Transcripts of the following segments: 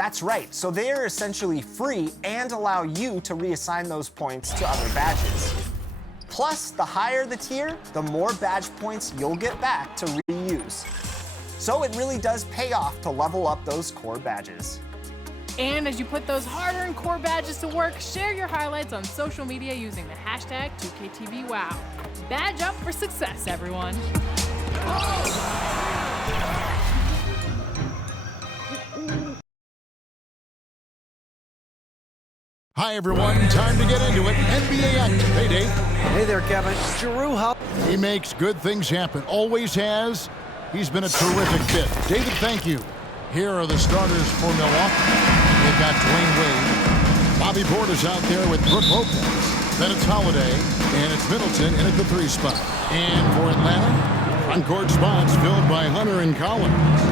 That's right, so they are essentially free and allow you to reassign those points to other badges. Plus, the higher the tier, the more badge points you'll get back to reuse. So it really does pay off to level up those core badges. And as you put those hard-earned core badges to work, share your highlights on social media using the hashtag 2KTVWow. Badge up for success, everyone. Hi, everyone. Time to get into it. NBA Active. Hey, Dave. Hey there, Kevin. Drew, how? He makes good things happen. Always has. He's been a terrific fit. David, thank you. Here are the starters for Milwaukee. They've got Dwayne Wade. Bobby Portis out there with Brook Lopez. Then it's Holiday, and it's Middleton in at the 3 spot. And for Atlanta, front-court spots filled by Hunter and Collins.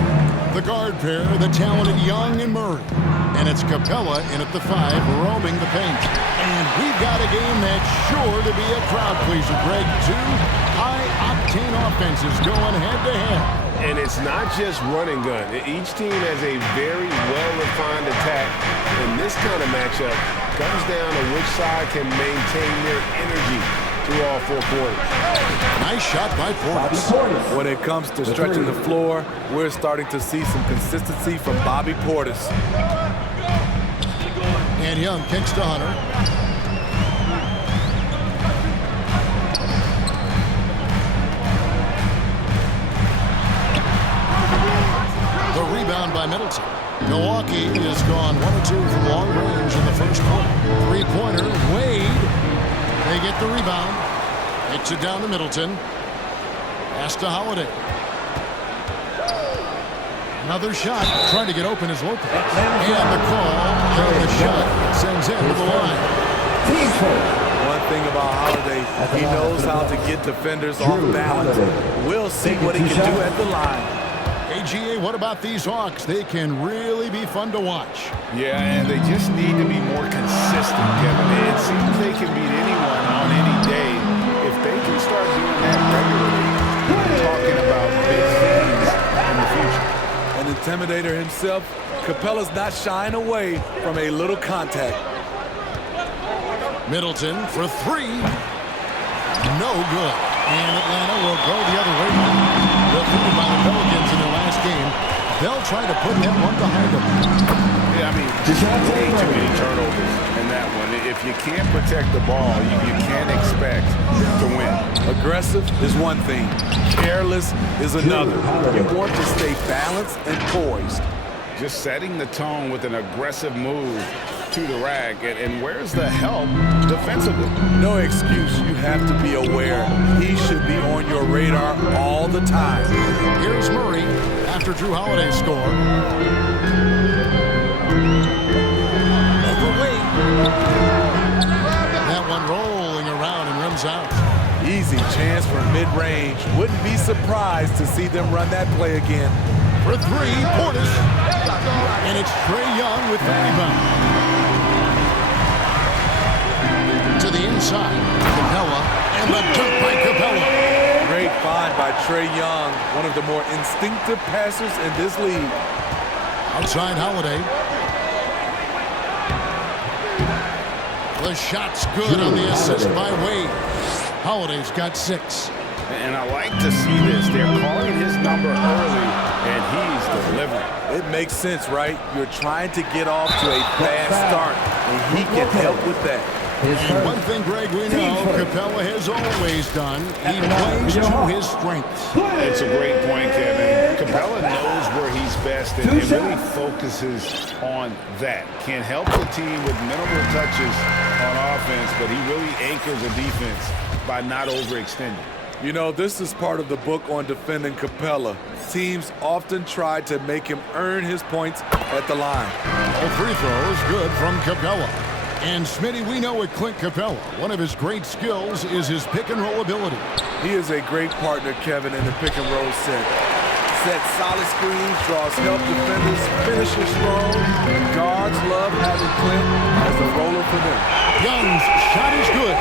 The guard pair, the talented Young and Murray. And it's Capella in at the 5, roaming the paint. And we've got a game that's sure to be a crowd pleaser, Greg. 2 high-octane offenses going head-to-head. And it's not just run and gun. Each team has a very well-refined attack. And this kind of matchup comes down to which side can maintain their energy through all 4 quarters. Nice shot by Portis. When it comes to stretching the floor, we're starting to see some consistency from Bobby Portis. And Young kicks to Hunter. The rebound by Middleton. Milwaukee has gone 1 of 2 from long range in the first quarter. 3-pointer, Wade. They get the rebound. Hits it down to Middleton. Pass to Holiday. Another shot. Trying to get open is Lopez. And the call on the shot sends him to the line. One thing about Holiday, he knows how to get defenders off balance. We'll see what he can do at the line. AGA, what about these Hawks? They can really be fun to watch. Yeah, and they just need to be more consistent, Kevin. It seems they can beat anyone on any day. If they can start doing that regularly, we're talking about big things in the future. An intimidator himself, Capella's not shying away from a little contact. Middleton for 3. No good. And Atlanta will go the other way. Defeated by the Pelicans in their last game. They'll try to put that one behind them. Yeah, I mean, just way too many turnovers in that one. If you can't protect the ball, you can't expect to win. Aggressive is one thing. Careless is another. You want to stay balanced and poised. Just setting the tone with an aggressive move to the rack. And where's the help defensively? No excuse. You have to be aware. He should be on your radar all the time. Here's Murray after Drew Holiday score. Overweight. That one rolling around and rims out. Easy chance for mid-range. Wouldn't be surprised to see them run that play again. For 3, Portis. And it's Trae Young with the rebound. To the inside, Capella, and the dunk by Capella. Great find by Trae Young, one of the more instinctive passers in this league. Outside Holiday. The shot's good on the assist by Wade. Holiday's got 6. And I like to see this. They're calling his number early, and he's delivering. It makes sense, right? You're trying to get off to a fast start, and he can help with that. And one thing, Greg, we know Capella has always done. He plays to his strengths. It's a great point, Kevin. Capella knows where he's best and really focuses on that. Can help the team with minimal touches on offense, but he really anchors the defense by not overextending. You know, this is part of the book on defending Capella. Teams often try to make him earn his points at the line. All free throws good from Capella. And Smitty, we know with Clint Capella, one of his great skills is his pick-and-roll ability. He is a great partner, Kevin, in the pick-and-roll set. Sets solid screens, draws help defenders, finishes strong. Guards love having Clint as a roller for them. Young's shot is good.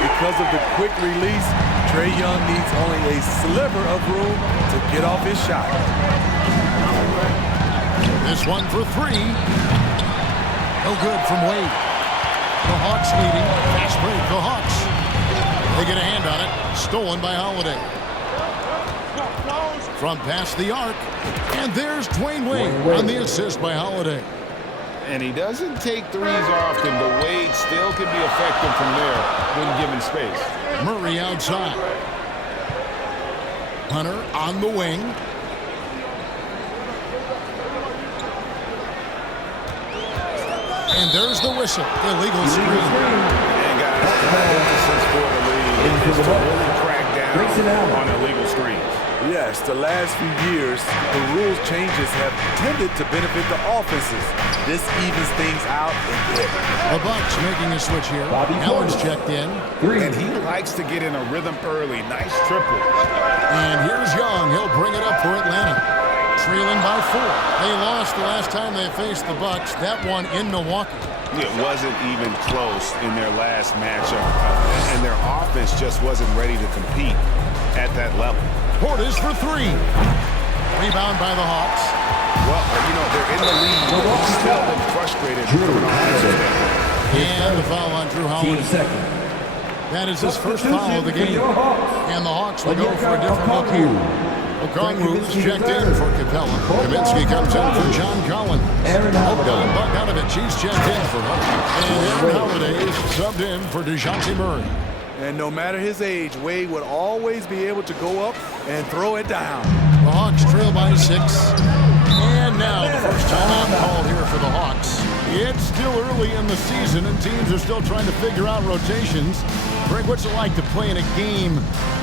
Because of the quick release, Trae Young needs only a sliver of room to get off his shot. This one for three. No good from Wade. The Hawks leading. Fast break, the Hawks. They get a hand on it. Stolen by Holiday. From past the arc. And there's Dwayne Wade on the assist by Holiday. And he doesn't take threes often, but Wade still can be effective from there when given space. Murray outside. Hunter on the wing. And there's the whistle. Illegal screen. And guys, the emphasis for the league is to really crack down on illegal screens. Yes, the last few years, the rules changes have tended to benefit the offenses. This evens things out a bit. The Bucks making a switch here. Allen's checked in. And he likes to get in a rhythm early. Nice triple. And here's Young. He'll bring it up for Atlanta. Trailing by 4. They lost the last time they faced the Bucks. That one in Milwaukee. It wasn't even close in their last matchup. And their offense just wasn't ready to compete at that level. Portis for 3. Rebound by the Hawks. Well, you know, they're in the lead. Still been frustrated from an offensive standpoint. And the foul on Drew Holiday. That is his first foul of the game. And the Hawks will go for a different look here. Okongwu is checked in for Capella. Kaminsky comes in for John Collins. Oka and Bogdanovich, he's checked in for Holiday. And Aaron Holiday is subbed in for DeJounte Murray. And no matter his age, Wade would always be able to go up and throw it down. The Hawks trail by 6. And now the first timeout called here for the Hawks. It's still early in the season and teams are still trying to figure out rotations. Greg, what's it like to play in a game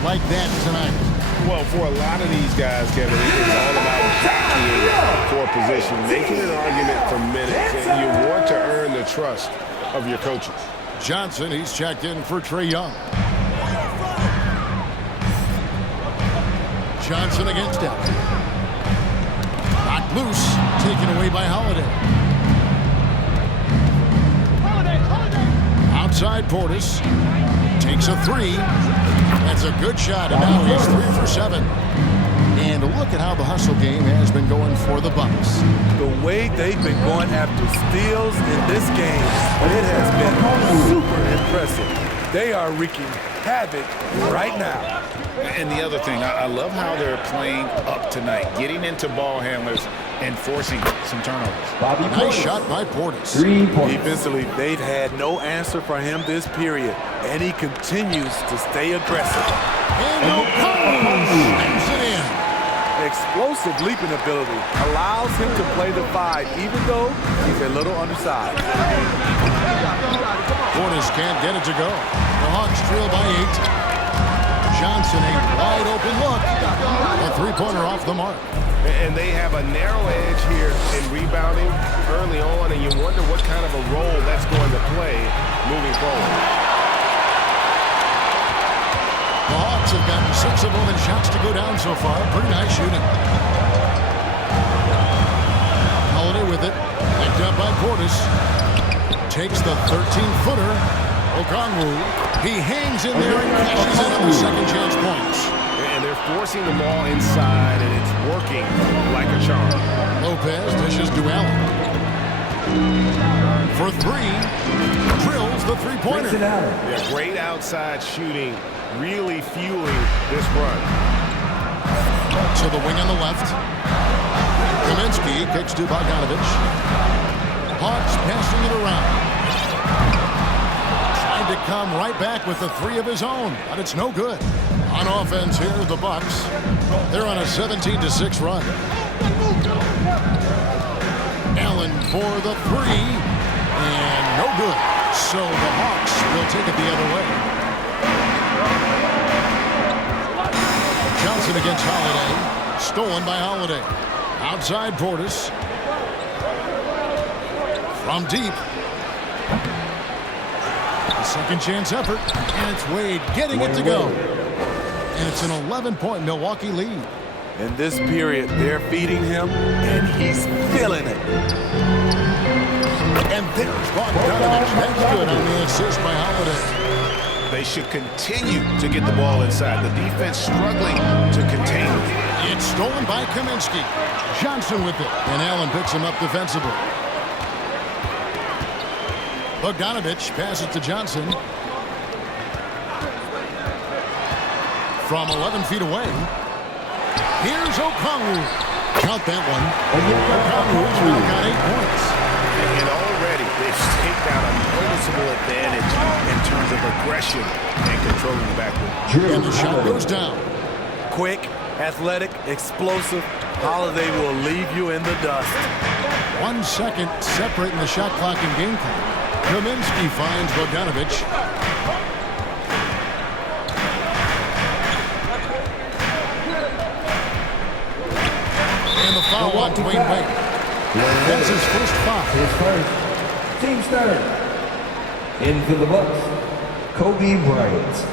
like that tonight? Well, for a lot of these guys, Kevin, it's all about jockeying for position, making an argument for minutes, and you want to earn the trust of your coaches. Johnson, he's checked in for Trae Young. Johnson against him. Knocked loose, taken away by Holiday. Outside Portis. Takes a 3. That's a good shot, and now he's 3 for 7. And look at how the hustle game has been going for the Bucks. The way they've been going after steals in this game, it has been super impressive. They are wreaking havoc right now. And the other thing, I love how they're playing up tonight, getting into ball handlers and forcing some turnovers. Nice shot by Portis. Defensively, they've had no answer for him this period, and he continues to stay aggressive. And Okongwu slams it in. Explosive leaping ability allows him to play the 5, even though he's a little undersized. Portis can't get it to go. The Hawks trail by 8. Johnson, a wide open look. A three-pointer off the mark. And they have a narrow edge here in rebounding early on, and you wonder what kind of a role that's going to play moving forward. The Hawks have gotten 6 of them in shots to go down so far. Pretty nice shooting. Holiday with it. Picked up by Portis. Takes the 13-footer. Okongwu. He hangs in there and cashes in on the second chance points. And they're forcing the ball inside, and it's working like a charm. Lopez dishes to Allen. For 3. Drills the three-pointer. Yeah, great outside shooting, really fueling this run. To the wing on the left. Kaminsky kicks to Bogdanovich. Hawks passing it around. To come right back with the 3 of his own, but it's no good. On offense here, the Bucks. They're on a 17-6 run. Allen for the 3, and no good. So the Hawks will take it the other way. Johnson against Holiday. Stolen by Holiday. Outside Portis. From deep. Second chance effort, and it's Wade getting it to go. And it's an 11-point Milwaukee lead. In this period, they're feeding him, and he's feeling it. And there's Bogdanovich. That's good on the assist by Holiday. They should continue to get the ball inside. The defense struggling to contain it. It's stolen by Kaminsky. Johnson with it, and Allen picks him up defensively. Bogdanovich passes to Johnson. From 11 feet away, here's Okongwu. Count that one. Okongwu's now got 8 points. And already they've staked out a noticeable advantage in terms of aggression and controlling the backcourt. And the shot goes down. Quick, athletic, explosive. Holiday will leave you in the dust. 1 second separating the shot clock and game clock. Kaminsky finds Bogdanovich. And the foul on Dwayne Wade. That's his first foul. His first. Team's third. In for the Bucks, Kobe Bryant.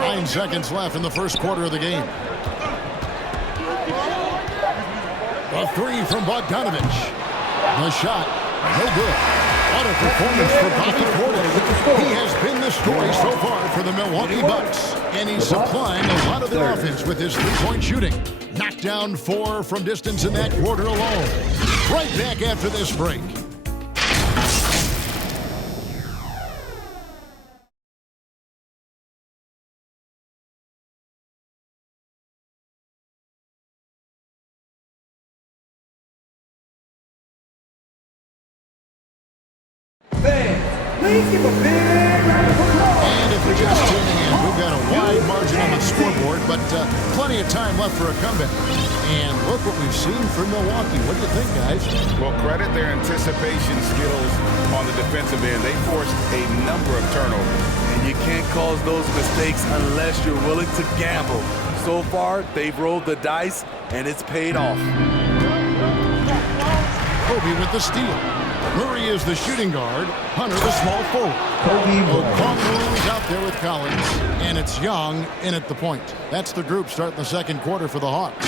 9 seconds left in the first quarter of the game. A 3 from Bogdanovich. The shot, no good. What a performance for Bobby Portis. He has been the story so far for the Milwaukee Bucks. And he's supplying a lot of the offense with his three-point shooting. Knocked down 4 from distance in that quarter alone. Right back after this break. Please give a big round of applause. And if you're just tuning in, we've got a wide margin on the scoreboard, but plenty of time left for a comeback. And look what we've seen from Milwaukee. What do you think, guys? Well, credit their anticipation skills on the defensive end. They forced a number of turnovers. And you can't cause those mistakes unless you're willing to gamble. So far, they've rolled the dice, and it's paid off. Kobe with the steal. Murray is the shooting guard. Hunter the small forward. Okongwu is out there with Collins. And it's Young in at the point. That's the group starting the second quarter for the Hawks.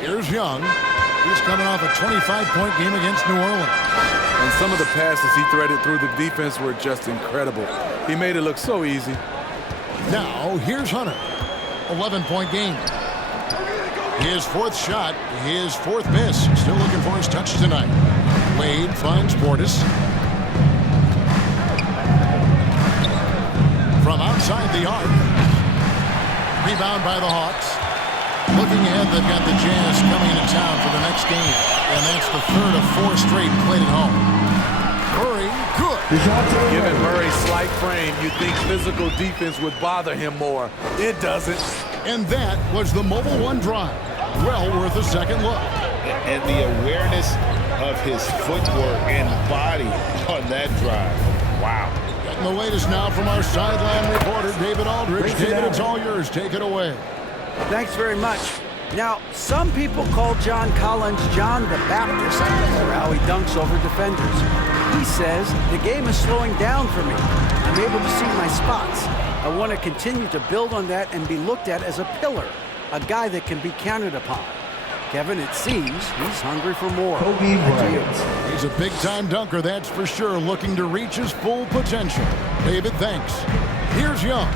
Here's Young. He's coming off a 25-point game against New Orleans. And some of the passes he threaded through the defense were just incredible. He made it look so easy. Now, here's Hunter. 11-point game. His 4th shot, his 4th miss. Still looking for his touch tonight. Wade finds Portis. From outside the arc. Rebound by the Hawks. Looking ahead, they've got the Jazz coming into town for the next game. And that's the 3rd of 4 straight played at home. Murray, good. Given Murray's slight frame, you'd think physical defense would bother him more. It doesn't. And that was the Mobile One drive. Well worth a second look. And the awareness of his footwork and body on that drive. Wow. Getting the latest now from our sideline reporter, David Aldridge. David, it's all yours. Take it away. Thanks very much. Now, some people call John Collins John the Baptist for how he dunks over defenders. He says, the game is slowing down for me. I'm able to see my spots. I want to continue to build on that and be looked at as a pillar, a guy that can be counted upon. Kevin, it seems he's hungry for more. Kobe Bryant. He's a big-time dunker, that's for sure, looking to reach his full potential. David, thanks. Here's Young.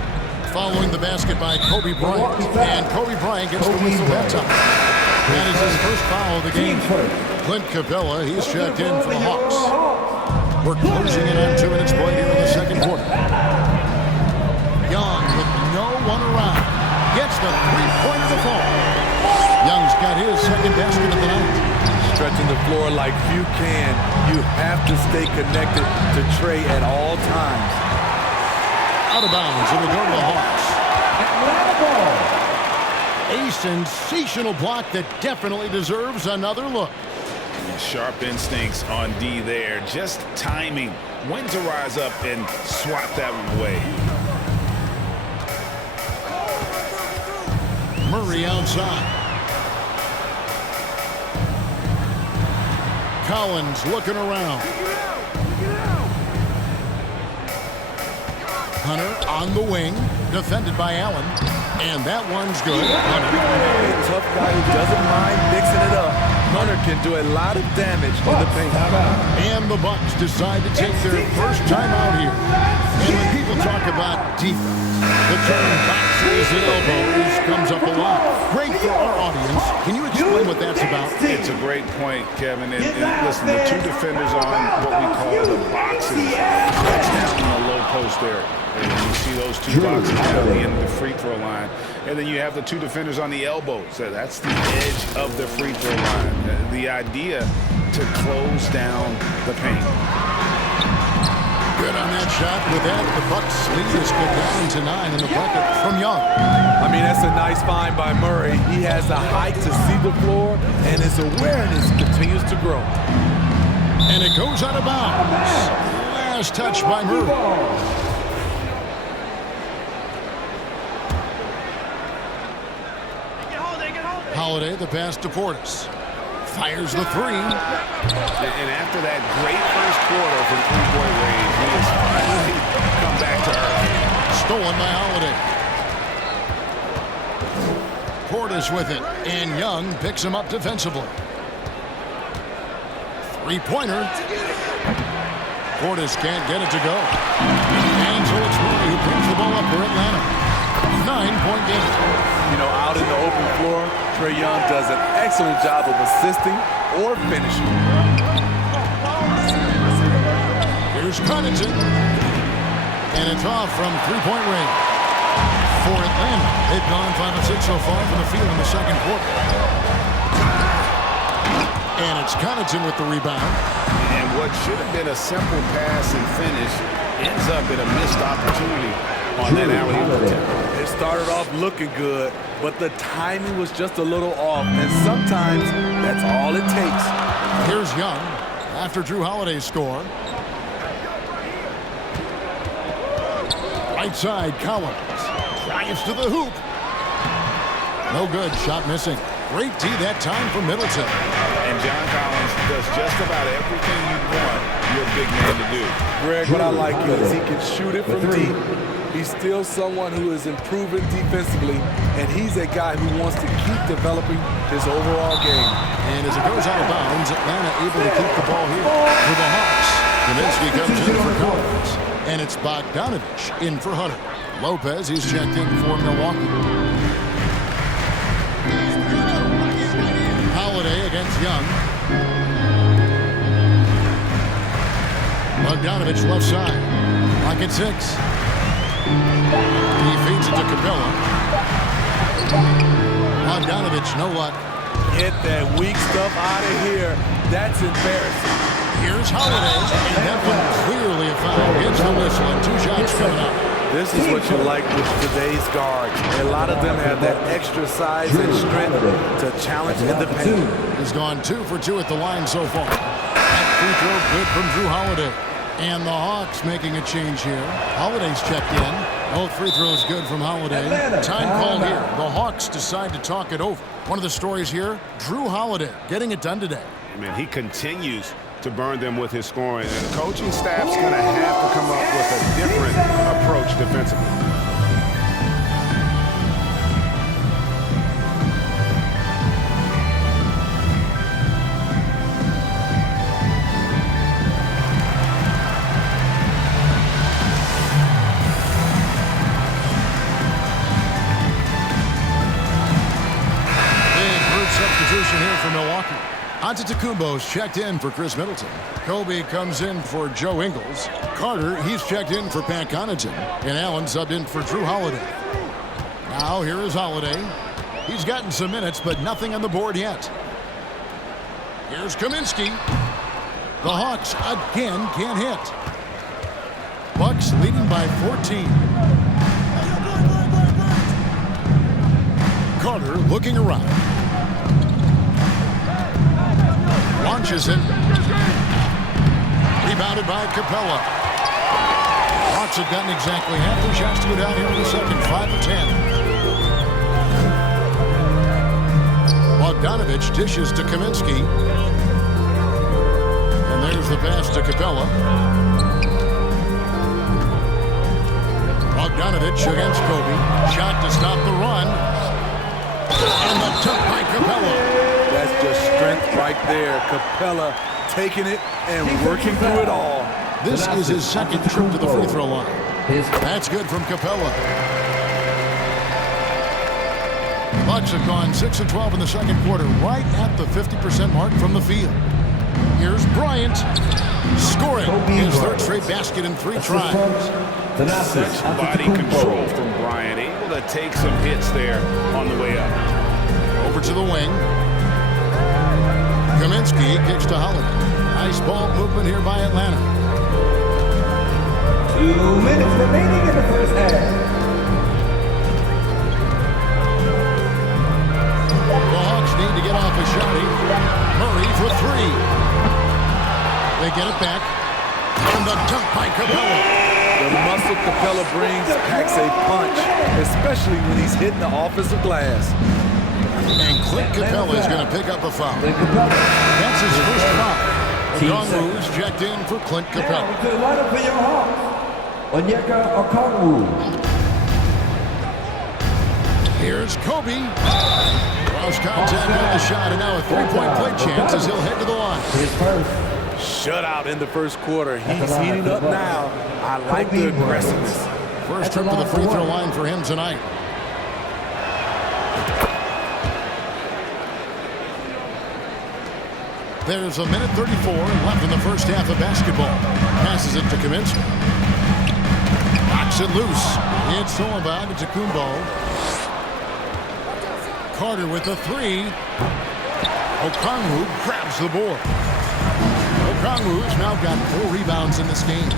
Following the basket by Kobe Bryant. And Kobe Bryant gets the whistle that time. That is his first foul of the game. Clint Capella, he's checked in for the Hawks. We're closing in on 2 minutes played here in the second quarter. Young with no one around. Gets the three-pointer to fall. Young's got his second basket of the night. Stretching the floor like few can. You have to stay connected to Trey at all times. Out of bounds, it'll go to the Hawks. A sensational block that definitely deserves another look. Sharp instincts on D there. Just timing when to rise up and swat that one away. Murray outside. Collins looking around. Hunter on the wing, defended by Allen. And that one's good. Hunter. A tough guy who doesn't mind mixing it up. Hunter can do a lot of damage in the paint. And And the Bucks decide to take their first time out here. And when people talk about defense, the term boxes and elbows comes up a lot. Great for our audience. Can you explain what that's about? It's a great point, Kevin. And listen, the two defenders on what we call the boxes, that's down in the low post area. And you see those two boxes down the end of the free throw line. And then you have the two defenders on the elbows. So that's the edge of the free throw line. The idea to close down the paint. Good on that shot. With that, the Bucks lead is cut down to 9 in the bucket from Young. I mean, that's a nice find by Murray. He has the height to see the floor, and his awareness continues to grow. And it goes out of bounds. Last touch by Murray. Holiday, the pass to Portis. Fires the three. And after that great first quarter from three-point range, he has finally come back to earth. Stolen by Holiday. Portis with it, and Young picks him up defensively. Three-pointer. Portis can't get it to go. And so it's Murray who brings the ball up for Atlanta. 9-point game. You know, out in the open floor, Trae Young does an excellent job of assisting or finishing. Here's Connaughton. And it's off from three-point range. For Atlanta, they've gone 5 of 6 so far from the field in the second quarter. And it's Connaughton with the rebound. And what should have been a simple pass and finish ends up in a missed opportunity on that alley-oop attempt. It started off looking good, but the timing was just a little off, and sometimes that's all it takes. Here's Young after Drew Holiday's score. Right side, Collins drives to the hoop. No good, shot missing. Great D that time for Middleton. And John Collins does just about everything you want your big man to do. Greg, what I like is he can shoot it from deep. He's still someone who is improving defensively, and he's a guy who wants to keep developing his overall game. And as it goes out of bounds, Atlanta able to keep the ball here for the Hawks. Kaminsky comes in for Collins. And it's Bogdanovich in for Hunter. Lopez, he's checked in for Milwaukee. Holiday against Young. Bogdanovich left side. Lock at 6. He feeds it to Capella. Bogdanovich, no luck. Get that weak stuff out of here. That's embarrassing. Here's Holiday, and that one clearly a foul. Gets the whistle, and 2 shots coming up. This is what you like with today's guards. A lot of them have that extra size and strength to challenge in the paint. He's gone 2 for 2 at the line so far. That free throw good from Drew Holiday. And the Hawks making a change here. Holiday's checked in. Both free throws good from Holiday. Time called here. The Hawks decide to talk it over. One of the stories here, Drew Holiday getting it done today. Man, he continues to burn them with his scoring. And the coaching staff's going to have to come up with a different approach defensively. Substitution here for Milwaukee. Antetokounmpo's checked in for Chris Middleton. Kobe comes in for Joe Ingles. Carter, he's checked in for Pat Connaughton. And Allen subbed in for Drew Holiday. Now here is Holiday. He's gotten some minutes, but nothing on the board yet. Here's Kaminsky. The Hawks again can't hit. Bucks leading by 14. Carter looking around. Launches it. Rebounded by Capella. Hawks have gotten exactly half their shots to go down here in the second. 5 of 10. Bogdanovich dishes to Kaminsky. And there's the pass to Capella. Bogdanovich against Kobe. Shot to stop the run. And the took by Capella. That's just strength right there. Capella taking it and working through it all. This is his second trip to the free throw line. That's good from Capella. Bucks have gone 6 of 12 in the second quarter, right at the 50% mark from the field. Here's Bryant scoring his third straight basket in 3 tries. Such body control from Bryant, able to take some hits there on the way up. Over to the wing. Kaminsky kicks to Holiday. Nice ball movement here by Atlanta. 2 minutes remaining in the first half. The Hawks need to get off a shot here. Murray for 3. They get it back. And the dunk by Capella. The muscle Capella brings packs a punch, especially when he's hitting the offensive glass. And Clint Capella is going to pick up a foul. That's his first foul. Okongwu is checked in for Clint Capella. Now to the lineup for your Hawks. Onyeka Okongwu. Here's Kobe. Cross contact on the shot, and now a 3-point play chance as he'll head to the line. His first. Shutout in the first quarter. He's heating up now. I like the aggressiveness. First trip to the free throw line for him tonight. There's a minute 34 left in the first half of basketball. Passes it to Kaminsky. Knocks it loose. It's stolen by Kumbo. Carter with the 3. Okongwu grabs the board. Okongwu's now got 4 rebounds in this game.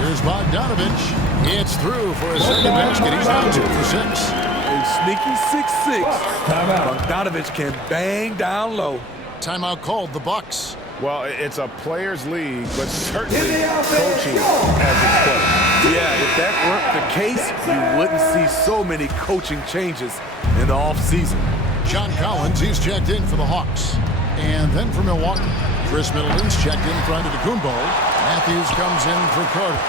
Here's Bogdanovich. It's through for a second basket. He's now 2 for 6. A sneaky 6'6". Bogdanovich can bang down low. Timeout called, the Bucks. Well, it's a players' league, but certainly coaching has its place. Yeah, if that weren't the case, you wouldn't see so many coaching changes in the offseason. John Collins, he's checked in for the Hawks. And then for Milwaukee, Chris Middleton's checked in for Antetokounmpo. Matthews comes in for Carter.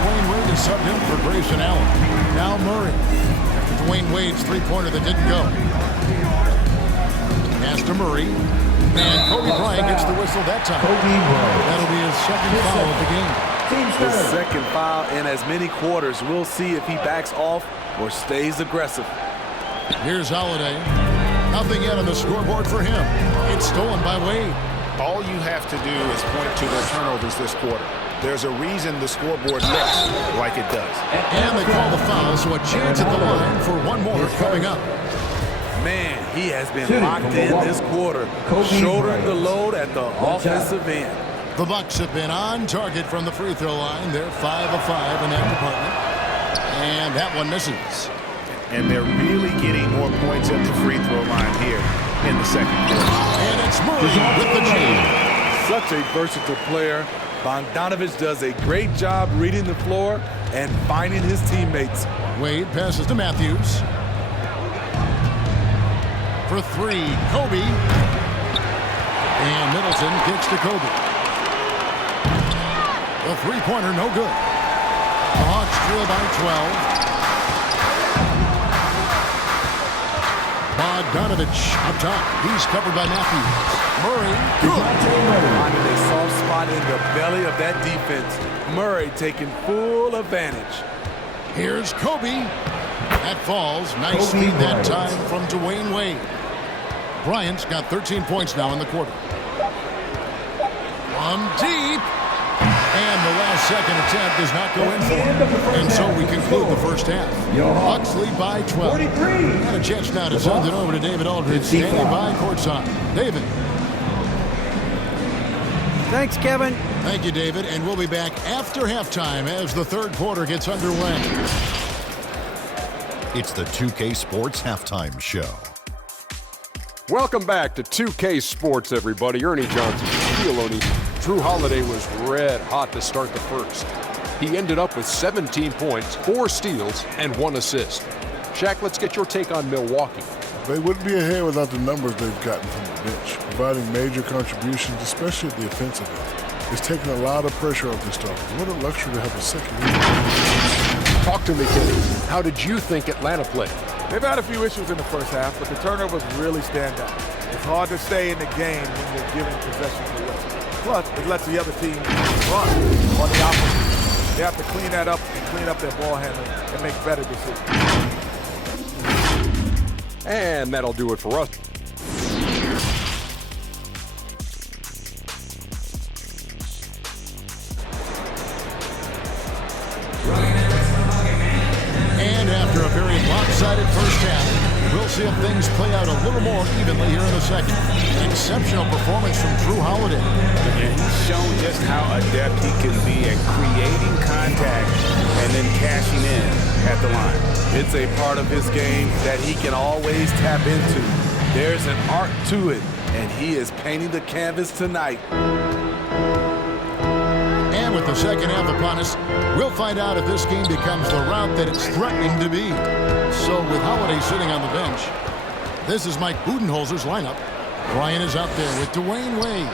Dwayne Wade is subbed in for Grayson Allen. Now Murray. Dwayne Wade's 3-pointer that didn't go. Pass to Murray. And Kobe Bryant gets the whistle that time. That'll be his second foul of the game. His second foul in as many quarters. We'll see if he backs off or stays aggressive. Here's Holiday. Nothing yet on the scoreboard for him. It's stolen by Wade. All you have to do is point to their turnovers this quarter. There's a reason the scoreboard looks like it does. And they call the foul, so a chance at the line for one more coming up. Man, he has been locked in this quarter, shouldering the load at the offensive end. The Bucks have been on target from the free throw line. They're 5 of 5 in that department. And that one misses. And they're really getting more points at the free throw line here in the second quarter. And it's Murray with the chain. Such a versatile player. Bogdanovich does a great job reading the floor and finding his teammates. Wade passes to Matthews. For 3, Kobe. And Middleton kicks to Kobe. The 3-pointer, no good. The Hawks trail by 12. Bogdanovich up top. He's covered by Matthews. Murray, good. Finding a soft spot in the belly of that defense. Murray taking full advantage. Here's Kobe. That falls. Nice speed that time from Dwayne Wade. Bryant's got 13 points now in the quarter. From deep. And the last second attempt does not go in for him. And so we conclude the first half. Bucks lead by 12. Got a chance now to send it over to David Aldridge, standing by courtside. David. Thanks, Kevin. Thank you, David. And we'll be back after halftime as the third quarter gets underway. It's the 2K Sports Halftime Show. Welcome back to 2K Sports, everybody. Ernie Johnson, Gioloni. Drew Holiday was red hot to start the first. He ended up with 17 points, 4 steals, and 1 assist. Shaq, let's get your take on Milwaukee. They wouldn't be ahead without the numbers they've gotten from the bench, providing major contributions, especially at the offensive end. It's taken a lot of pressure off this starter. What a luxury to have a second unit. Talk to me, Kenny. How did you think Atlanta played? They've had a few issues in the first half, but the turnovers really stand out. It's hard to stay in the game when you're giving possessions away. Plus, it lets the other team run on the opposite. They have to clean that up and clean up their ball handling and make better decisions. And that'll do it for us. And after a very lopsided first half, we'll see if things play out a little more evenly here in the second. An exceptional performance from Drew Holiday. And he's shown just how adept he can be at creating contact and then cashing in at the line. It's a part of his game that he can always tap into. There's an art to it, and he is painting the canvas tonight. And with the second half upon us, we'll find out if this game becomes the route that it's threatening to be. So with Holiday sitting on the bench, this is Mike Budenholzer's lineup. Brian is out there with Dwayne Wade.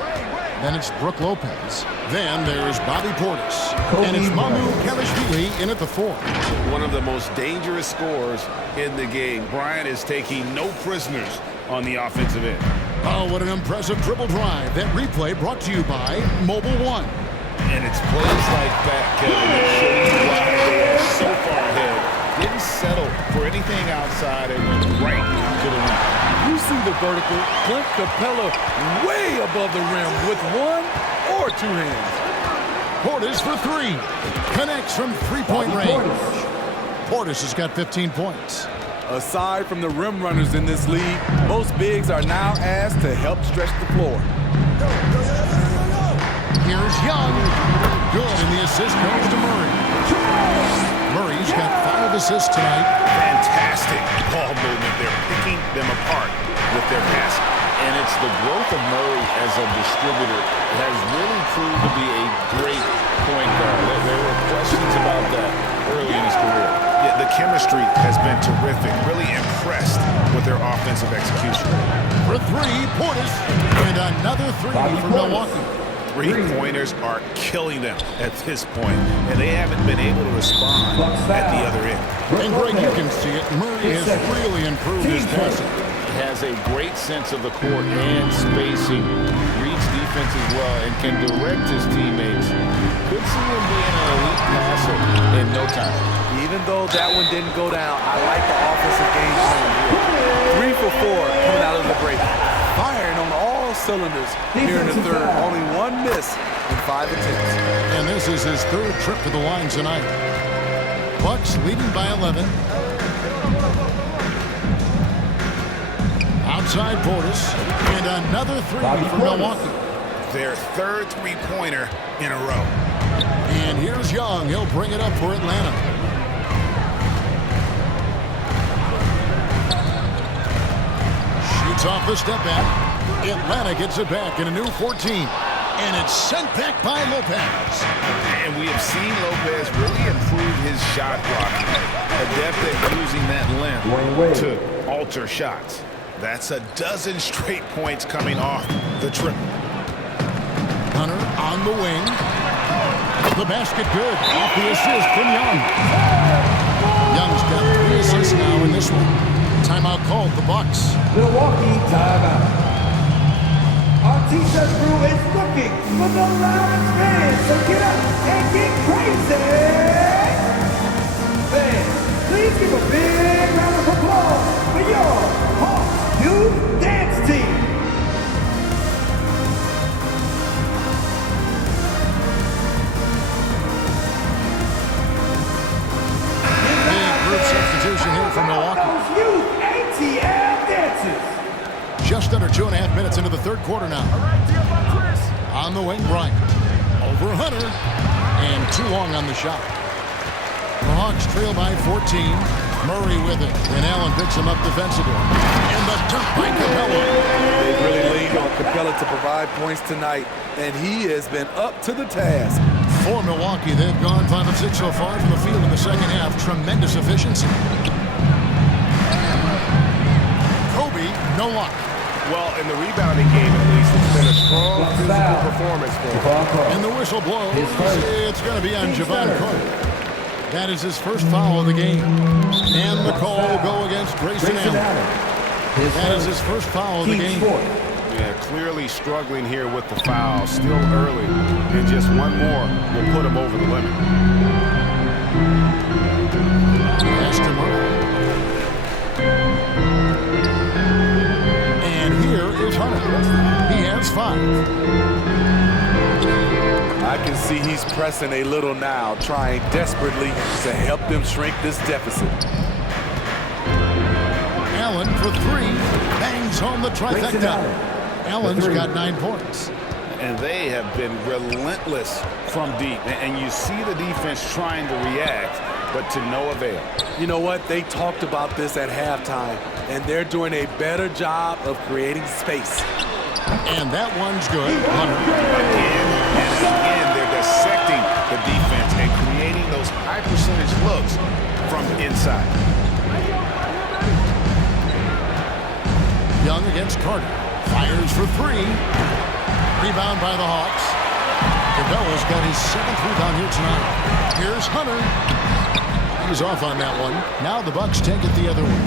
Then it's Brooke Lopez. Then there's Bobby Portis. And it's Mamu Kelishvili in at the 4. One of the most dangerous scorers in the game. Bryant is taking no prisoners on the offensive end. Oh, what an impressive dribble drive. That replay brought to you by Mobile One. And it's plays like that, Kevin, that show you why they are so far ahead. Didn't settle for anything outside and went right to the rim. You see the vertical, Clint Capella way above the rim with one or two hands. Portis for 3. Connects from three-point range. Portis has got 15 points. Aside from the rim runners in this league, most bigs are now asked to help stretch the floor. Here's Young. Good, and the assist goes to Murray. Murray's got 5 assists tonight. Fantastic ball movement. They're picking them apart with their passing. And it's the growth of Murray as a distributor has really proved to be a great point guard. There were questions about that early in his career. Yeah, the chemistry has been terrific. Really impressed with their offensive execution. For 3, Portis. And another 3 for Milwaukee. Three-pointers are killing them at this point, and they haven't been able to respond at the other end. And Greg, you can see it. Murray has really improved his passing. He has a great sense of the court and spacing, reads defense as well, and can direct his teammates. Could see him being an elite passer in no time. Even though that one didn't go down, I like the offensive game plan here. 3 for 4 coming out of the break. Firing on all cylinders here in the third. Only 1 miss in 5 attempts. And this is his 3rd trip to the line tonight. Bucks leading by 11. Outside Portis. And another 3 for Milwaukee. Their 3rd three-pointer in a row. And here's Young. He'll bring it up for Atlanta. Shoots off the step back. Atlanta gets it back in a new 14. And it's sent back by Lopez. And we have seen Lopez really improve his shot blocking. Adept at using that length to alter shots. That's a dozen straight points coming off the triple. Hunter on the wing. The basket good. Off the assist from Young. Young's got 3 assists now in this one. Timeout called the Bucks. Milwaukee timeout. Our T-shirt crew is looking for the loudest fans, so get up and get crazy! Fans, please give a big round of applause for your Hawks Youth Dance Team! Big group substitution here for Milwaukee. Youth ATL dancers! Just under 2.5 minutes into the 3rd quarter now. On the wing, Bryant. Over Hunter. And too long on the shot. The Hawks trail by 14. Murray with it. And Allen picks him up defensively. And the dunk by Capella. They really leaned on Capella to provide points tonight, and he has been up to the task. For Milwaukee, they've gone 5 of 6 so far from the field in the second half. Tremendous efficiency. Kobe, no luck. Well, in the rebounding game, at least, it's been a strong physical performance for him. And the whistle blows. It's going to be on Javon Cook. That is his first foul of the game. And the call will go against Grayson Allen. That is his first foul of the game. Yeah, clearly struggling here with the foul. Still early, and just one more will put him over the limit. And here is Hunter. He has 5. I can see he's pressing a little now, trying desperately to help them shrink this deficit. Allen for 3. Bangs home the trifecta. Allen's got 9 points. And they have been relentless from deep. And you see the defense trying to react, but to no avail. You know what? They talked about this at halftime, and they're doing a better job of creating space. And that one's good. Hunter. Again and again, they're dissecting the defense and creating those high-percentage looks from inside. Young against Carter. Fires for 3. Rebound by the Hawks. Cabela's got his 7th rebound here tonight. Here's Hunter. He's off on that one. Now the Bucks take it the other way.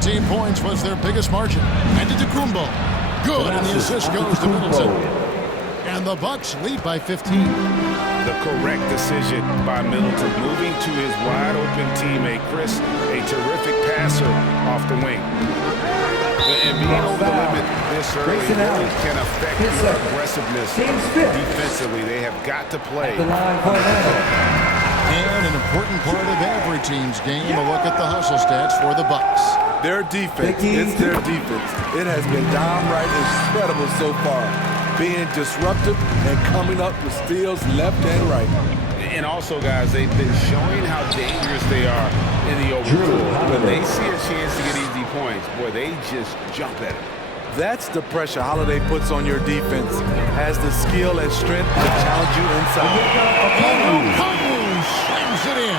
17 points was their biggest margin. And to Kumbo. Good. And the assist goes to Middleton. And the Bucks lead by 15. The correct decision by Middleton, moving to his wide-open teammate, Chris, a terrific passer off the wing. And being over the limit this early really can affect your aggressiveness defensively. They have got to play. And an important part of every team's game, a look at the hustle stats for the Bucks. Their defense, it's their defense. It has been downright incredible so far, being disruptive and coming up with steals left and right. And also, guys, they've been showing how dangerous they are in the open floor. When they see a chance to get easy points, boy, they just jump at it. That's the pressure Holiday puts on your defense, has the skill and strength to challenge you inside. Slams it in.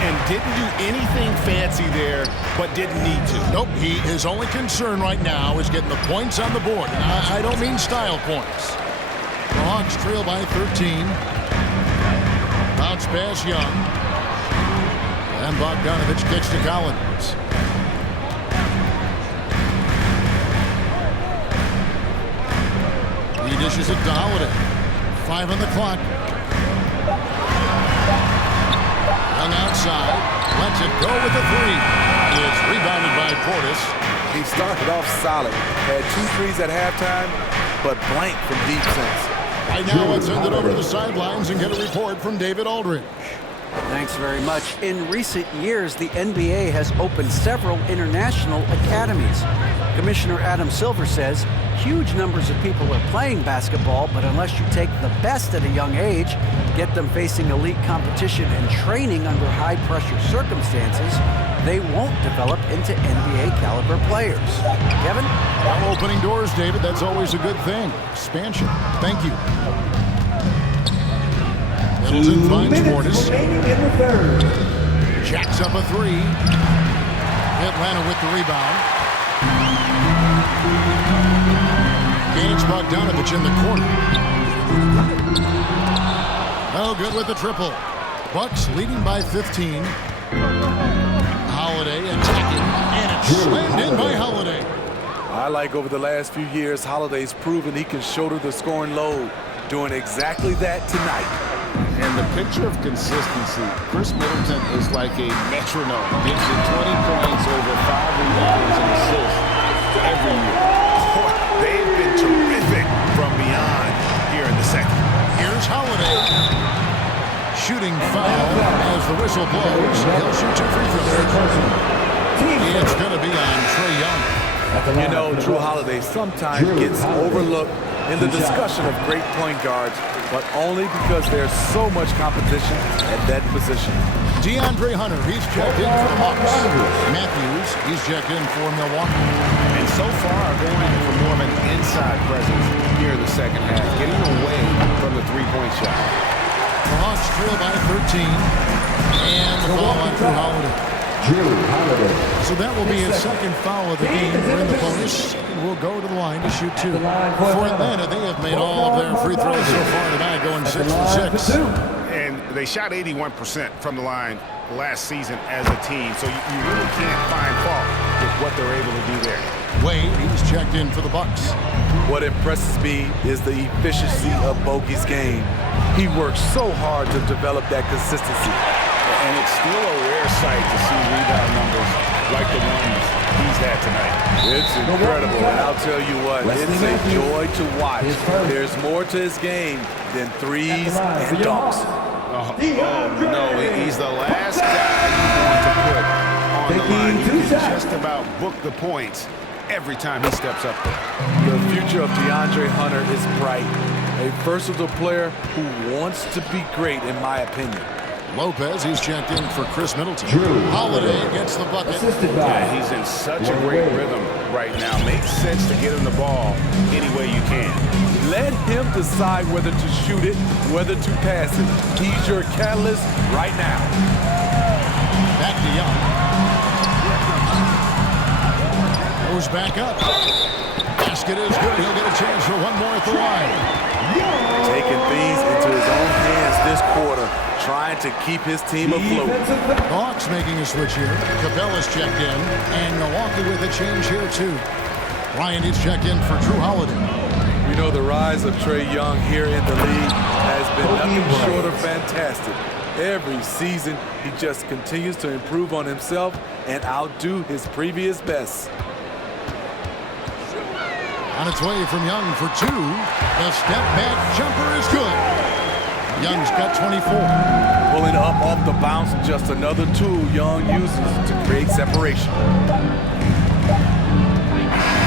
And didn't do anything fancy there, but didn't need to. Nope, his only concern right now is getting the points on the board. And I don't mean style points. The Hawks trail by 13. Bounce pass Young. And Bogdanovich kicks to Collins. He dishes it to Holiday. 5 on the clock. Young outside. Lets it go with the 3. It's rebounded by Portis. He started off solid. Had 2 threes at halftime, but blank from deep since. Right now, let's send it over to the sidelines and get a report from David Aldridge. Thanks very much. In recent years, the NBA has opened several international academies. Commissioner Adam Silver says huge numbers of people are playing basketball, but unless you take the best at a young age, get them facing elite competition and training under high-pressure circumstances, they won't develop into NBA-caliber players. Kevin? Well, opening doors, David, that's always a good thing. Expansion. Thank you. Middleton finds Portis. Jacks up a 3. Atlanta with the rebound. Gains Bogdanovich in the corner. Oh, good with the triple. Bucks leading by 15. Holiday attacking, and it's slammed in by Holiday. I like over the last few years, Holiday's proven he can shoulder the scoring load, doing exactly that tonight. And the picture of consistency, Chris Middleton is like a metronome. Gives you 20 points, over 5 rebounds and assists every year. Boy, they've been terrific from beyond here in the second. Here's Holiday. Shooting foul as the whistle blows. He'll shoot 2 free throws. It's going to be on Trae Young. You know, Drew Holiday sometimes gets overlooked in the discussion of great point guards, but only because there's so much competition at that position. DeAndre Hunter, he's checked in for the Hawks. Matthews, he's checked in for Milwaukee. And so far, going for more of an inside presence here in the second half, getting away from the three-point shot. The Hawks trail by 13. And the foul on Drew Holiday. So that will be his second foul of the game for the bonus. And will go to the line to shoot 2. For Atlanta, they have made all of their free throws so far tonight, going 6 for 6. And they shot 81% from the line last season as a team. So you really can't find fault with what they're able to do there. Wade, he's checked in for the Bucks. What impresses me is the efficiency of Bogey's game. He works so hard to develop that consistency. And it's still a rare sight to see rebound numbers like the ones he's had tonight. It's incredible, and I'll tell you what, it's a joy to watch. There's more to his game than threes and dunks. Oh, no, he's the last guy you want to put on the line. You can just about book the points every time he steps up there. The future of DeAndre Hunter is bright. A versatile player who wants to be great, in my opinion. Lopez, he's checked in for Chris Middleton. Holiday gets the bucket. Yeah, he's in such a great rhythm right now. Makes sense to get him the ball any way you can. Let him decide whether to shoot it, whether to pass it. He's your catalyst right now. Back to Young. Goes back up. Basket is good. He'll get a chance for one more at the line. Taking things into his own hands this quarter, trying to keep his team afloat. Hawks making a switch here. Capella's checked in, and Milwaukee with a change here too. Ryan is checked in for Drew Holiday. We know the rise of Trae Young here in the league has been nothing short of fantastic. Every season, he just continues to improve on himself and outdo his previous best. On its way from Young for two. The step back jumper is good. Young's got 24. Pulling up off the bounce, just another tool Young uses to create separation.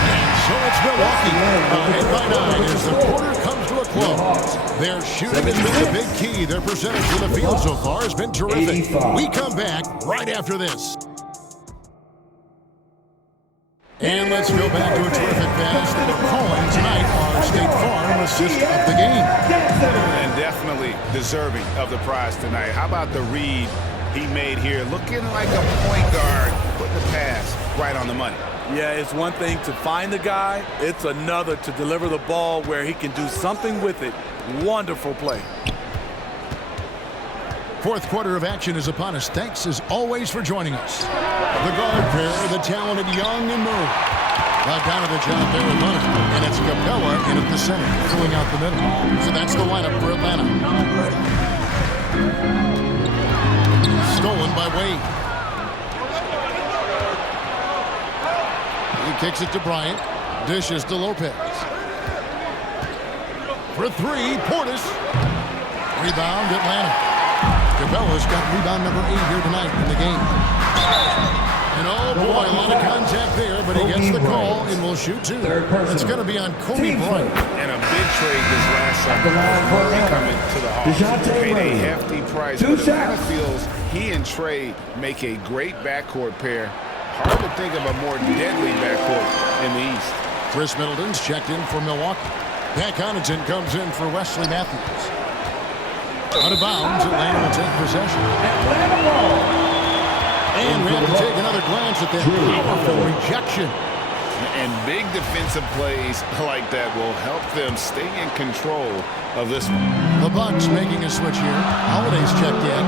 And so it's Milwaukee. Ahead by 9 as the quarter comes to a close. Their shooting has been the big key. Their percentage from the field so far has been terrific. We come back right after this. And let's go back to a terrific pass that we're calling tonight on State Farm assist of the game. And definitely deserving of the prize tonight. How about the read he made here? Looking like a point guard, putting the pass right on the money. Yeah, it's one thing to find the guy. It's another to deliver the ball where he can do something with it. Wonderful play. Fourth quarter of action is upon us. Thanks as always for joining us. The guard pair, the talented Young and Murray. Got down to the job there with Leonard. And it's Capella in at the center, filling out the middle. So that's the lineup for Atlanta. Stolen by Wade. He kicks it to Bryant. Dishes to Lopez. For three, Portis. Rebound, Atlanta. Capella's got rebound number 8 here tonight in the game. And oh boy, a lot of contact there, but he gets the call and will shoot two. It's going to be on Kobe Bryant. And a big trade this last summer. Murray coming to the Hawks. Paid a hefty price. But Atlanta feels he and Trae make a great backcourt pair. Hard to think of a more deadly backcourt in the East. Chris Middleton's checked in for Milwaukee. Pat Connaughton comes in for Wesley Matthews. Out of bounds, Atlanta will take possession. And we have to take another glance at that powerful rejection. And big defensive plays like that will help them stay in control of this one. The Bucks making a switch here. Holiday's checked in.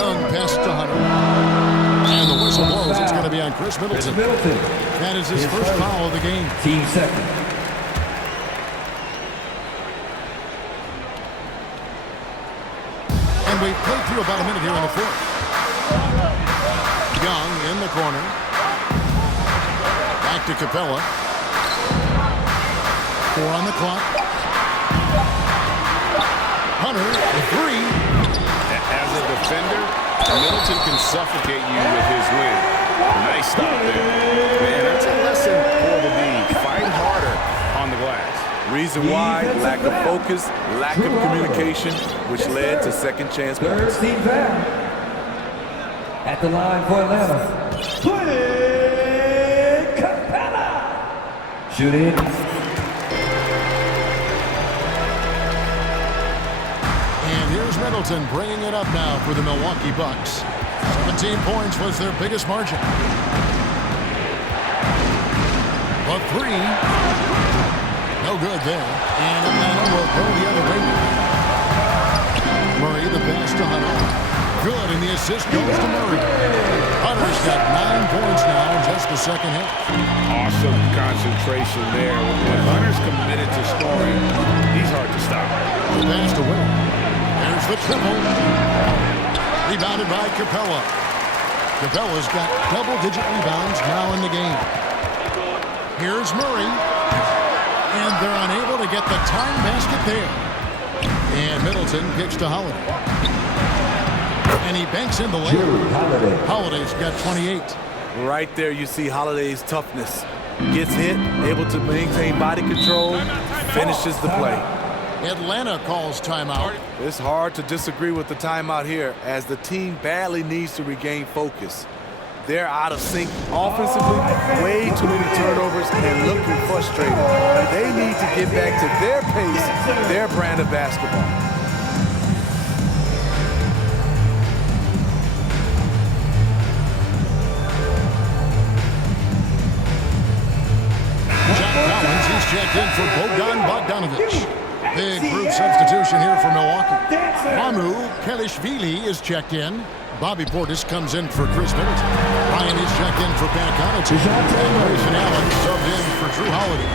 Young passes to Hunter. And the whistle blows. It's going to be on Chris Middleton. That is his first foul of the game. Team second. And we've played through about a minute here in the fourth. Young in the corner. Back to Capella. 4 on the clock. Hunter, the three. As a defender, Middleton can suffocate you with his win. Nice stop there. Man, that's a lesson for the league. Fight harder on the glass. Reason why, lack of focus, lack of communication, which led to second chance points. Third team foul. At the line for Atlanta. Clint Capella. Shooting. And here's Middleton bringing it up now for the Milwaukee Bucks. 17 points was their biggest margin. A three. No good there. And Atlanta will go the other way. Murray, the pass to Hunter. assist goes to Murray. Hunter's got 9 points now in just the second half. Awesome concentration there. When Hunter's committed to scoring, he's hard to stop. The pass to Will. There's the triple. Rebounded by Capella. Capella's got double-digit rebounds now in the game. Here's Murray. And they're unable to get the time basket there. And Middleton kicks to Holiday. And he banks in the lane. Holiday's got 28. Right there you see Holiday's toughness. Gets hit, able to maintain body control, finishes the play. Atlanta calls timeout. It's hard to disagree with the timeout here as the team badly needs to regain focus. They're out of sync offensively, way too many turnovers and looking frustrated. They need to get back to their pace, their brand of basketball. Collins, he's checked in for Bogdan Bogdanovic. Big group substitution here for Milwaukee. Mamu Kelishvili is checked in. Bobby Portis comes in for Chris Middleton. Ryan is checked in for Pat Connaughton. And Grayson Allen subbed in for Drew Holiday.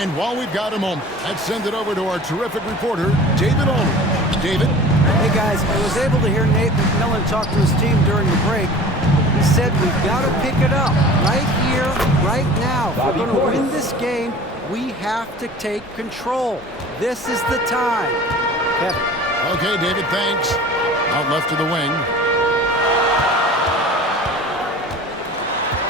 And while we've got a moment, let's send it over to our terrific reporter, David Olney. David? Hey guys, I was able to hear Nate McMillan talk to his team during the break. He said we've got to pick it up right here, right now. If we're going to win this game, we have to take control. This is the time. Kevin. Okay, David, thanks. Out left to the wing.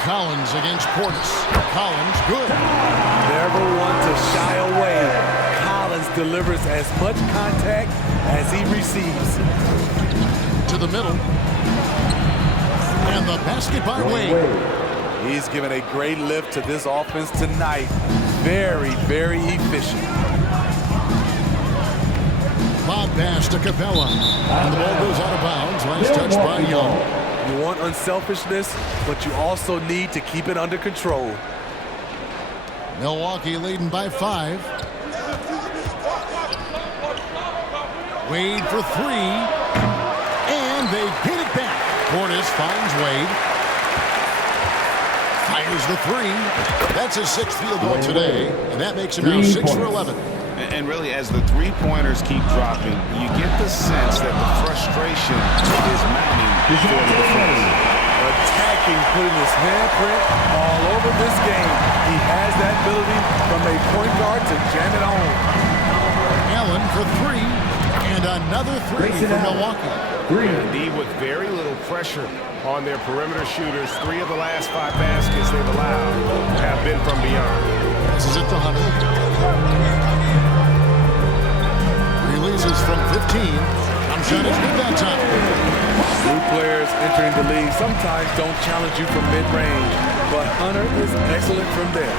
Collins against Portis. Collins, good. Never want to shy away. Collins delivers as much contact as he receives. To the middle. And the basket by Wade. He's given a great lift to this offense tonight. Very, very efficient. Bob pass to Capella. And the ball goes out of bounds. Nice touch by Young. You want unselfishness, but you also need to keep it under control. Milwaukee leading by 5. Wade for 3. And they get it back. Portis finds Wade. Fires the 3. That's his 6th field goal today. And that makes him now 6 for 11. And really, as the three-pointers keep dropping, you get the sense that the frustration is mounting for the defense. Attacking, putting his handprint all over this game. He has that ability from a point guard to jam it on. Allen for 3. And another 3 for Milwaukee. Indeed, with very little pressure on their perimeter shooters, 3 of the last 5 baskets they've allowed have been from beyond. This is it to Hunter. Releases from 15. I'm shot is good that time. New players entering the league sometimes don't challenge you from mid-range, but Hunter is excellent from there.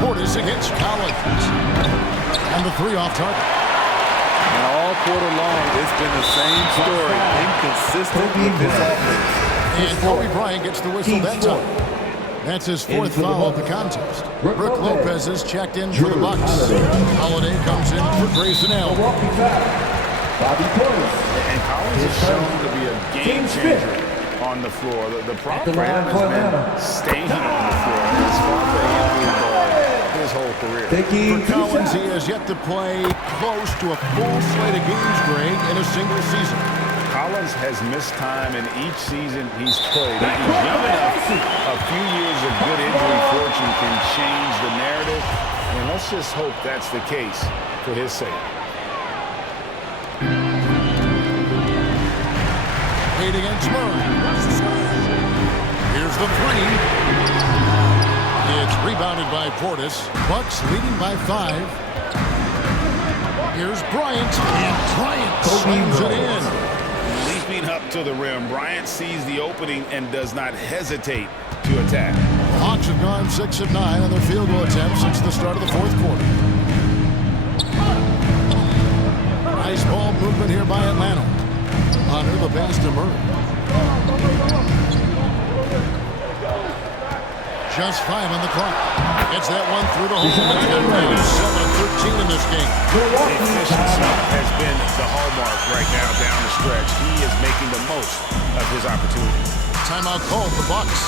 Portis against Collins. And the 3 off target. And all quarter long, it's been the same story. Inconsistent with this offense. And Kobe Bryant gets the whistle that time. That's his 4th foul of the contest. Brook Lopez is checked in for the Bucks. Holiday comes in for Grayson Allen. And Collins is shown to be a game changer on the floor. The problem for him has been staying on the floor. His his whole career. For Collins, he has yet to play close to a full slate of games, Greg, in a single season. Collins has missed time in each season he's played. He's young enough. A few years of good injury fortune can change the narrative, and let's just hope that's the case for his sake. Wade against Murray. Here's the 3. It's rebounded by Portis. Bucks leading by 5. Here's Bryant, and Bryant slams it in. Leaping up to the rim, Bryant sees the opening and does not hesitate to attack. Hawks have gone 6 of 9 on their field goal attempts since the start of the 4th quarter. Nice ball movement here by Atlanta. Under the pass to Murray. Just 5 on the clock. Gets that one through the hole. And 7-13 13 in this game. Efficiency has been the hallmark right now down the stretch. He is making the most of his opportunity. Timeout called the Bucks.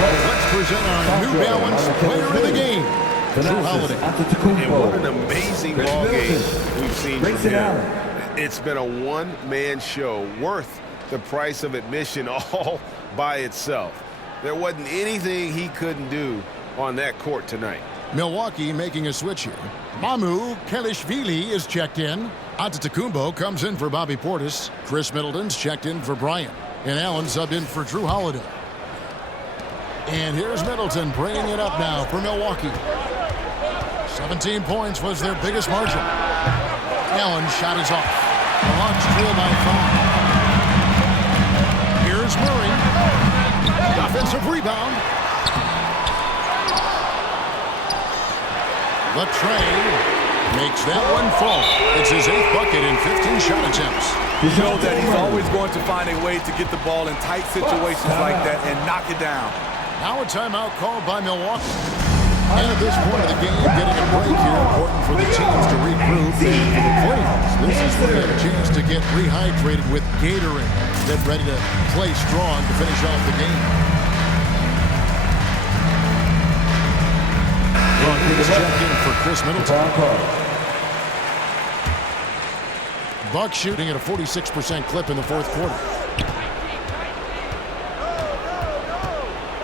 Let's present our New Balance player of the game, Drew Holiday. And what an amazing ball game we've seen from him. It's been a one-man show worth the price of admission all by itself. There wasn't anything he couldn't do on that court tonight. Milwaukee making a switch here. Mamu Kelishvili is checked in. Antetokounmpo comes in for Bobby Portis. Chris Middleton's checked in for Bryant. And Allen subbed in for Drew Holiday. And here's Middleton bringing it up now for Milwaukee. 17 points was their biggest margin. Allen's shot is off. The Hawks trail by 5. Here's Murray. Offensive rebound. The trade makes that one fall. It's his 8th bucket in 15 shot attempts. You know that he's always going to find a way to get the ball in tight situations like that and knock it down. Now a timeout called by Milwaukee. And at this point of the game, getting a break here, important for the teams to regroup. And for the players, this is where they have a chance to get rehydrated with Gatorade. Get ready to play strong to finish off the game. He's checked in for Chris Middleton. Bucks shooting at a 46% clip in the fourth quarter.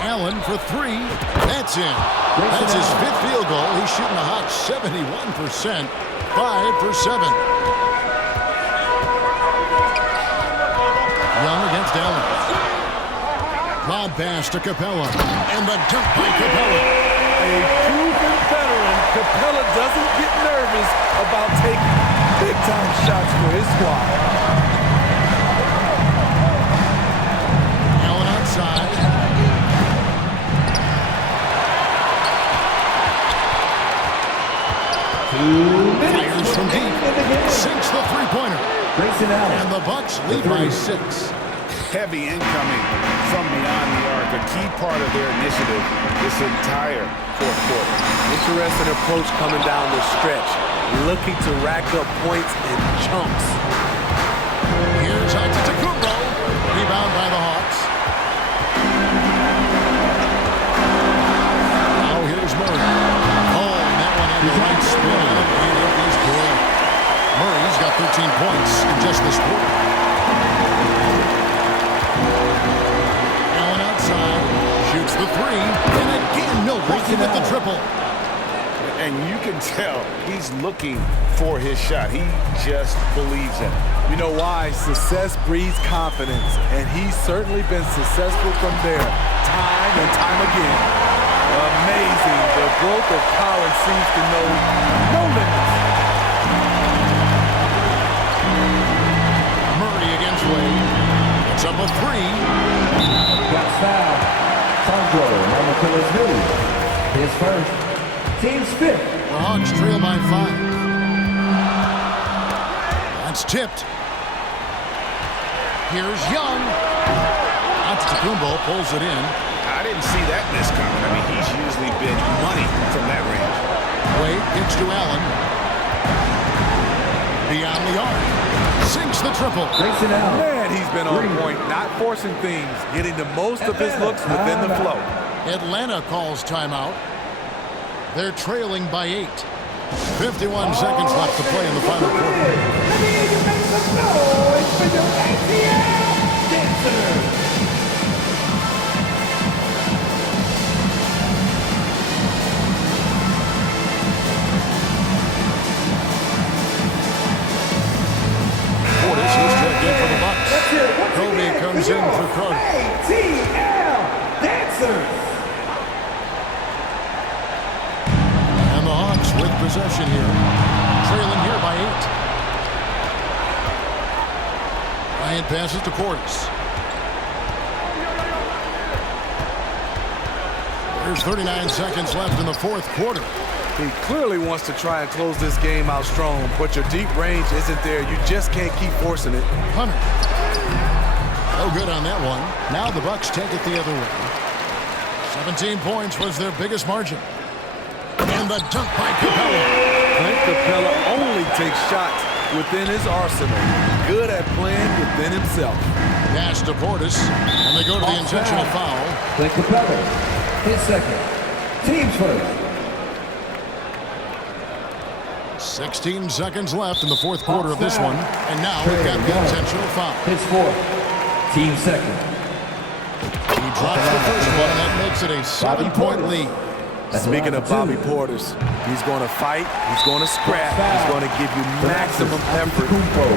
Allen for 3. That's in. That's his 5th field goal. He's shooting a hot 71%. 5 for 7. Young against Allen. Lob pass to Capella. And the dunk by Capella. A proven veteran, Capella doesn't get nervous about taking big-time shots for his squad. Allen outside. Fires from deep. Sinks the three-pointer. And the Bucks lead by 6. Heavy incoming from beyond the arc, a key part of their initiative this entire fourth quarter. Interesting approach coming down the stretch, looking to rack up points in chunks. Here's Antetokounmpo. Rebound by the Hawks. Now here's Murray. Oh, and that one had the right spin on it, and it is good. Murray's got 13 points in just this quarter. Allen outside, shoots the 3, and again Milwaukee with the triple. And you can tell he's looking for his shot. He just believes in it. You know why? Success breeds confidence, and he's certainly been successful from there, time and time again. Amazing. The growth of Collins seems to know no limits. Murray against Wade. It's up a 3. Got foul. Sandro Kelishvili. His first. Team's 5th. The Hawks trail by 5. That's tipped. Here's Young. Antetokounmpo pulls it in. I didn't see that miss coming. I mean, he's usually been money from that range. Wade kicks to Allen. Beyond the arc. Sinks the triple. Man, he's been on point, not forcing things, getting the most of his looks within the flow. Atlanta calls timeout. They're trailing by 8. 51 seconds left to play in the final quarter. Let me hear you make some noise for your ATL dancers. Portis is checked in for the Bucks. Kobe comes in for Carter. ATL dancers. And the Hawks with possession here. Trailing here by 8. Bryant passes to Portis. There's 39 seconds left in the fourth quarter. He clearly wants to try and close this game out strong, but your deep range isn't there. You just can't keep forcing it. Hunter. No good on that one. Now the Bucks take it the other way. 17 points was their biggest margin. And the dunk by Capella. Clint Capella only takes shots within his arsenal. Good at playing within himself. Pass to Portis, and they go to the intentional foul. Clint Capella, his second. Team's first. 16 seconds left in the fourth quarter of this one. And now we've got the intentional foul. His fourth. Team second. He drops the first one, and that makes it a 7-point lead. Speaking of Bobby Portis, he's going to fight, he's going to scrap, he's going to give you maximum effort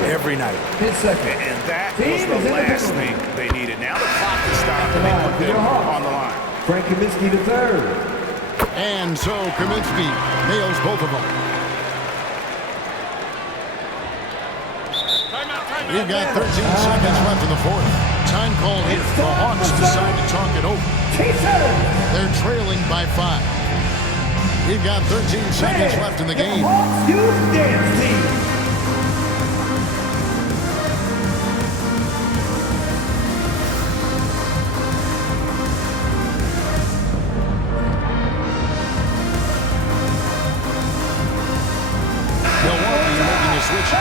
every night. His second. And that was the last thing they needed. Now the clock is stopped, and they put them on the line. Frank Kaminsky the third. And so Kaminsky nails both of them. We've got 13 seconds left in the fourth. Time call here. The Hawks decide to talk it over. They're trailing by 5. We've got 13 seconds left in the game. Milwaukee making a switch.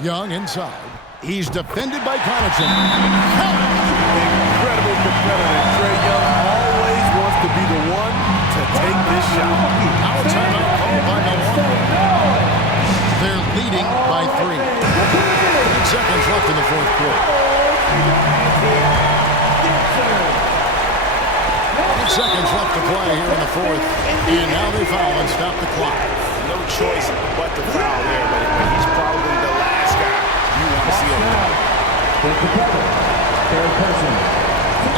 Young inside. He's defended by Connaughton. Incredible competitor. Trae Young always wants to be the one to take this shot. Now a timeout called by Milwaukee. They're leading by 3. 10 seconds left in the fourth quarter. 8 seconds left to play here in the fourth. And now they foul and stop the clock. No choice but to foul there, but he's probably the last guy you want to see him.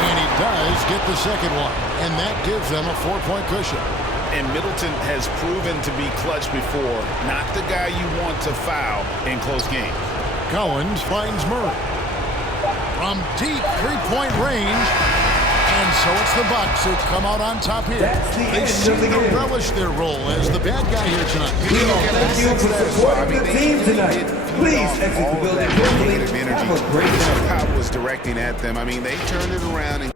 And he does get the second one, and that gives them a 4-point cushion. And Middleton has proven to be clutch before, not the guy you want to foul in close games. Collins finds Murray. From deep 3-point range. And so it's the Bucks who come out on top here. They seem to relish their role as the bad guy here tonight. Thank you for supporting the team tonight. Please exit the building carefully. Have a great night. Scott was directing at them. I mean, they turned it around and